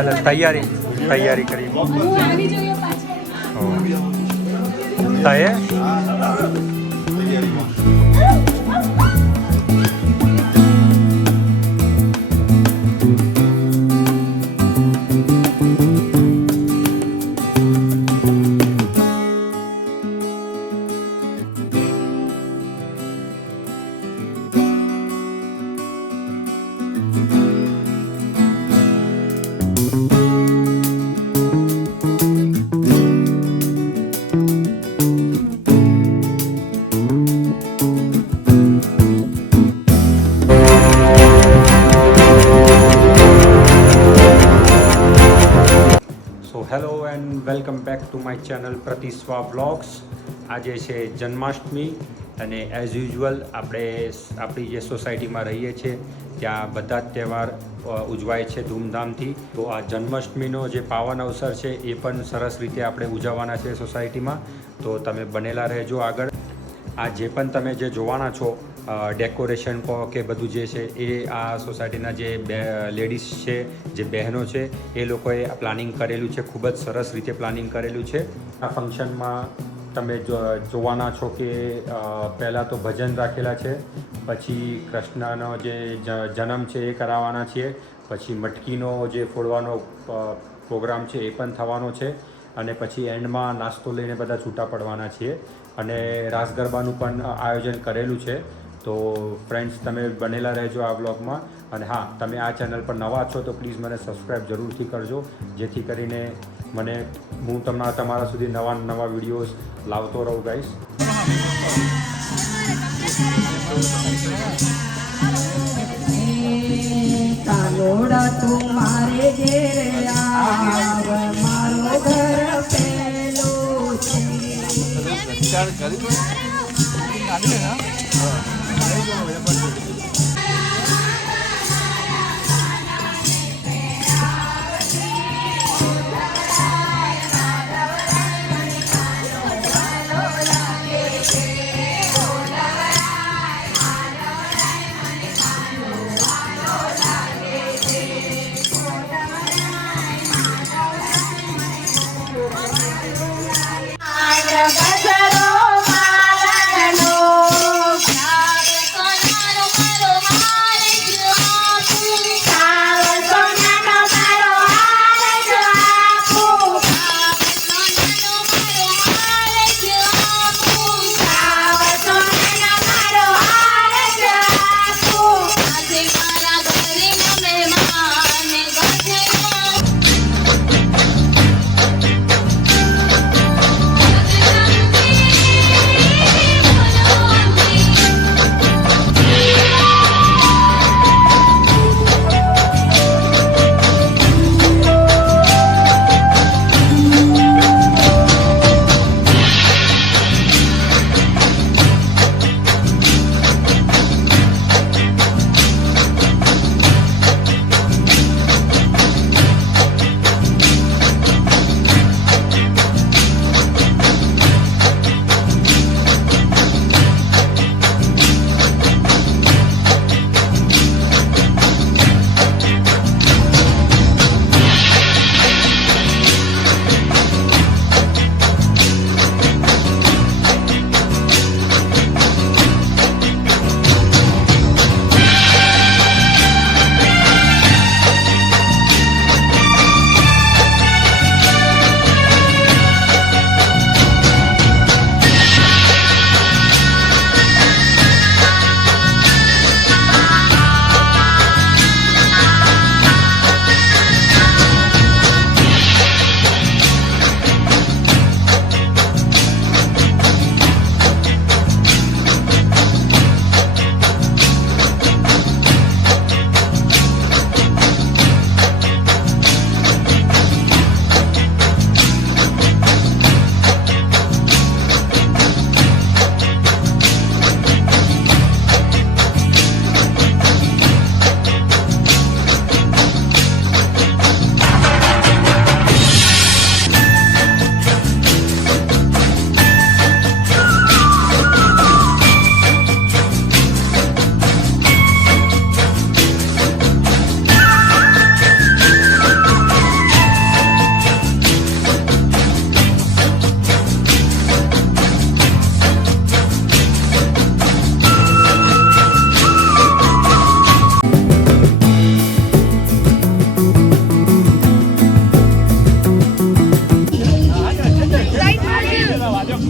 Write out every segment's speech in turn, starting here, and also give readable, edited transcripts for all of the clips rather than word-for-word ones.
એટલે તૈયારી કરી તયે hello and welcome back to my channel Pratiswa vlogs. આજે છે જન્માષ્ટમી અને એઝ યુઝ્યુઅલ આપણે આપણી જે સોસાયટીમાં રહીએ છીએ ત્યાં બધા જ તહેવાર ઉજવાય છે ધૂમધામથી. તો આ જન્માષ્ટમીનો જે પાવન અવસર છે એ પણ સરસ રીતે આપણે ઉજવવાના છે સોસાયટીમાં. તો તમે બનેલા રહેજો આગળ. આ જે પણ તમે જે જોવાના છો ડેકોરેશન કહો કે બધું જે છે એ આ સોસાયટીના જે લેડીઝ છે, જે બહેનો છે, એ લોકોએ પ્લાનિંગ કરેલું છે. ખૂબ જ સરસ રીતે પ્લાનિંગ કરેલું છે. આ ફંક્શનમાં તમે જોવાના છો કે પહેલાં તો ભજન રાખેલા છે, પછી કૃષ્ણનો જે જન્મ છે એ કરાવવાના છીએ, પછી મટકીનો જે ફોડવાનો પ્રોગ્રામ છે એ પણ થવાનો છે, અને પછી એન્ડમાં નાસ્તો લઈને બધા છૂટા પડવાના છીએ, અને રાસ ગરબાનું પણ આયોજન કરેલું છે. તો ફ્રેન્ડ્સ, તમે બનેલા રહેજો આ વ્લોગમાં. અને હા, તમે આ ચેનલ પર નવા છો તો પ્લીઝ મને સબસ્ક્રાઈબ જરૂરથી કરજો, જેથી કરીને હું તમારા સુધી નવા વિડીયોઝ લાવતો રહું ગાઈસ. કાલોડા તું મારે ઘેર આવ, મારો ઘર પેલો મારો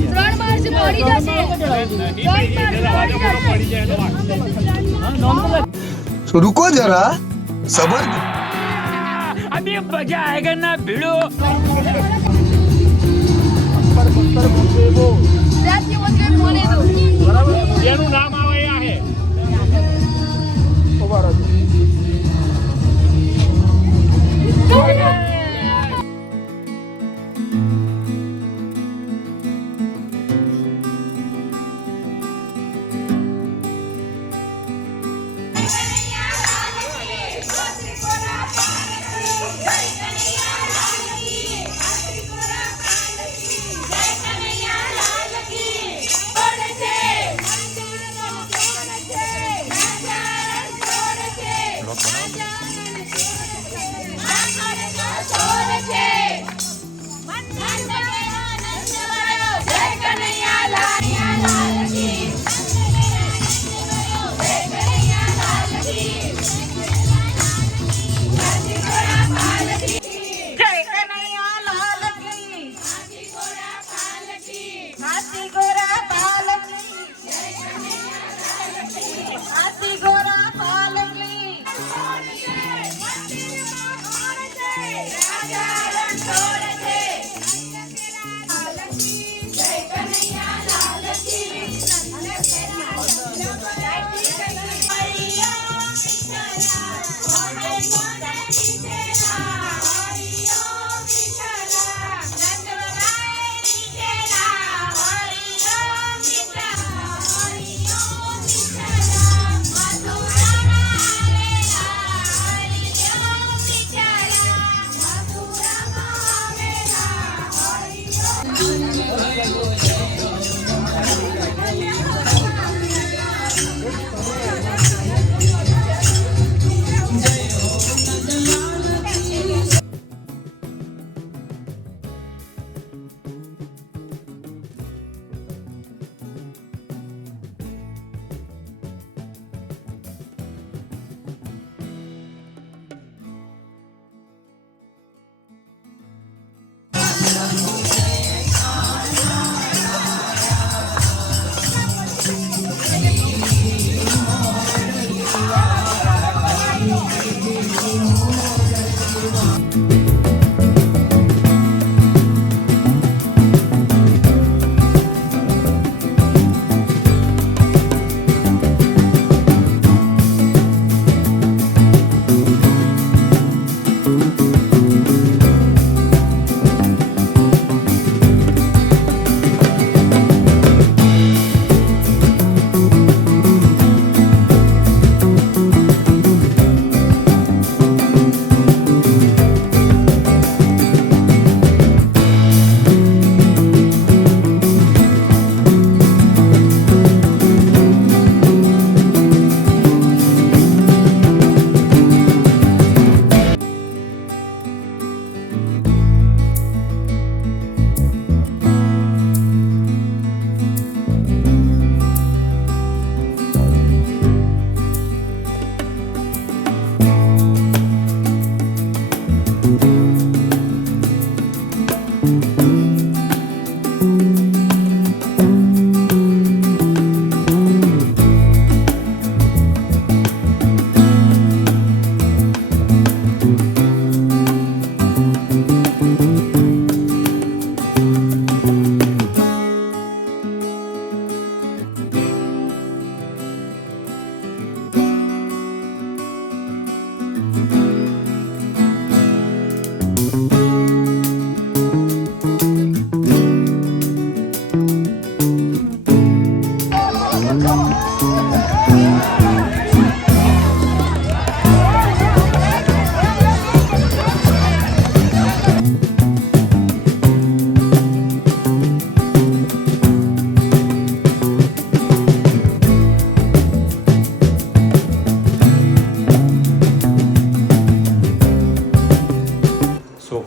3 માર્ચ પડી જશે 3 માર્ચ तो रुको जरा सबर अभी मजा आएगा ना भिड़ो રાતની વખતે બોલે દો એનું નામ આવે આ હે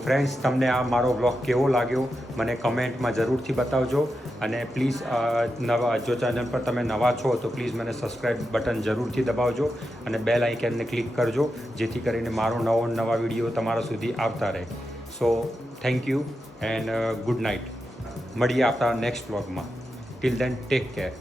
ફ્રેન્ડ્સ તમને આ મારો વ્લોગ કેવો લાગ્યો મને કમેન્ટમાં જરૂરથી બતાવજો અને પ્લીઝ જો ચેનલ પર તમે નવા છો તો પ્લીઝ મને સબસ્ક્રાઈબ બટન જરૂરથી દબાવજો અને બેલ આઇકનને ક્લિક કરજો જેથી કરીને મારો નવા વિડીયો તમારા સુધી આવતા રહે so thank you and good night. મળીએ આપણા નેક્સ્ટ વ્લોગમાં. Till then take care.